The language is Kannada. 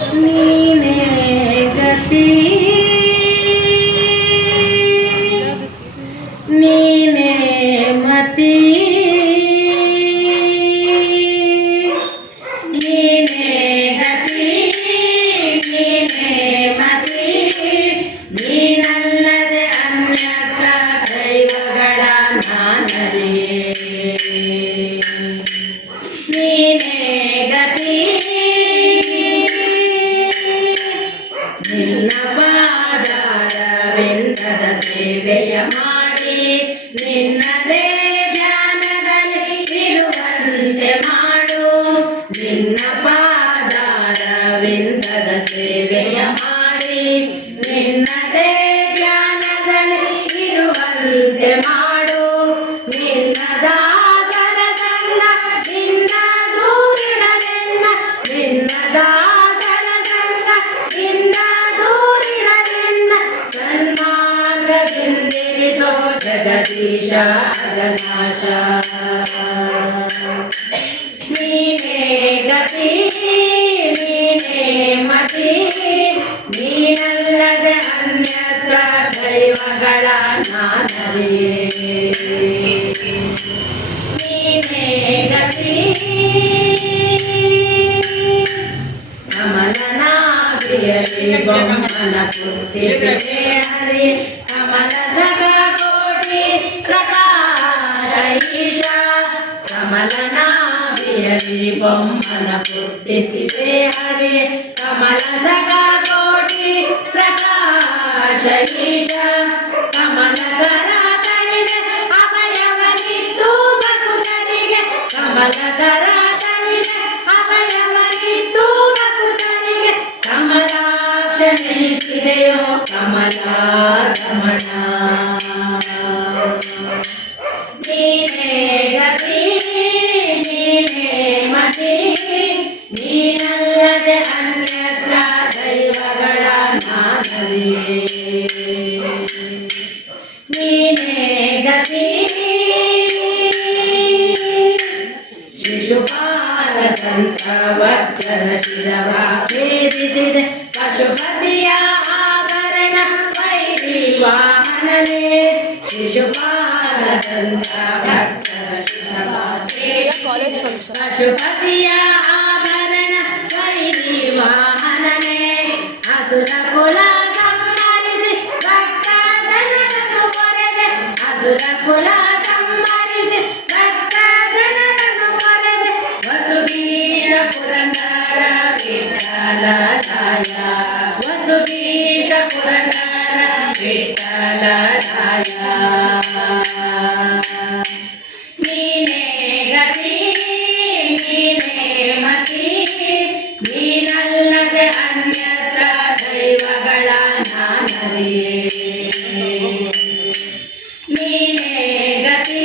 ನೀನೇ ಗತಿ ನೀನೇ ಮತಿ ನೀನೇ ಗತಿ ನೀನೇ ಮತಿ ನೀನಲ್ಲದೆ ಅನ್ಯತ್ರ ದೈವಗಳ ನಾನರಿಯೇ ನೀನೇ ಗತಿ ನಿನ್ನ ಪಾದಾರವಿಂದದ ಸೇವೆಯ ಮಾಡಿ ನಿನ್ನದೇ ಧ್ಯಾನದಲ್ಲಿ ಇರುವಂತೆ ಮಾಡು ನಿನ್ನ ಪಾದಾರವಿಂದದ ಸೇವೆಯ ಮಾಡಿ ನಿನ್ನದೇ ಧ್ಯಾನದಲ್ಲಿ ಇರುವಂತೆ ಮಾಡು ನಿನ್ನ ದಾಸರ ಸಂಗ ನಿನ್ನ ದೂರಿಡಲೆನ್ನ ನಿನ್ನ ದಾಸರ ಸಂಗ ನಿನ್ನ ದೂರಿಡಲೆನ್ನ ಸನ್ಮಾರ್ಗದಿಂದಿರಿಸೋ ಜಗದೀಶ ಅಗನಾಶ ನೀನೇ ಗತಿ ನೀನೇ ಮತಿ ನೀನಲ್ಲದೆ ಅನ್ಯತ್ರ ದೈವಗಳ ನಾನರಿಯೇ ನೀನೇ ಗತಿ ಕಮಲನಾಭಿಯಲ್ಲಿ ಬೊಮ್ಮನ ಪುಟ್ಟಿಸಿದೆ ಹರಿ ಕಮಲ ಜಗ ಕೋಟಿ ಪ್ರಕಾಶ ಈಶ ಕಮಲನಾಭಿಯಲ್ಲಿ ಬೊಮ್ಮನ ಪುಟ್ಟಿಸಿದೆ ಹರಿ ಕಮಲ ಜಗ ಕೋಟಿ ಪ್ರಕಾಶ ಈಶ ಕಮಲಕರ ತಣಿದೆ ಅಭಯವನಿದ್ದು ಭಕ್ತರಿಗೆ ಕಮಲಕರ ತಣಿದೆ ಅಭಯವನಿದ್ದು ಭಕ್ತರಿಗೆ ಕಮಲಾಕ್ಷ ನೆಲೆಸಿದೆಯೋ ಕಮಲಾರಮಣ ನೀನೇ ಗತಿ ನೀನೇ ಮತಿ ನೀನಲ್ಲದೆ ಅನ್ಯತ್ರ ದೈವಗಳ ನಾನರಿಯೇ ನೀನೇ ಗತಿ ಶಿಶುಪಾಲದಂತ ವಜ್ರ ಶಿರವ ಛೇದಿಸಿದೆ ಪಶುಪತಿಯ ಆಭರಣ ವೈರಿ ವಾಹನನೇ ಶಿಶುಪಾಲದಂತ ವಜ್ರ ಶಿರವ ಛೇದಿಸಿದೆ ಪಶುಪತಿಯ ಆಭರಣ ವೈರಿ ವಾಹನನೇ ಅಸುರ ಕುಲ ಸಂಹರಿಸಿ ಭಕ್ತ ಜನರನ್ನು ಪೊರೆದೆ ಅಸುರ ಕುಲ ಸಂಹರಿಸಿ ಭಕ್ತ ಜನರನ್ನು ಪೊರೆದೆ ವಸುಗೀಶ ಪುರಂದರ ವಿಠಲರಾಯ ವಸುಗೀಶ ಪುರಂದರ ವಿಠಲರಾಯ ನೀನೇ ಗತಿ ನೀನೇ ಮತಿ ನೀನಲ್ಲದೆ ಅನ್ಯತ್ರ ದೈವಗಳ ನಾನರಿಯೇ ನೀನೇ ಗತಿ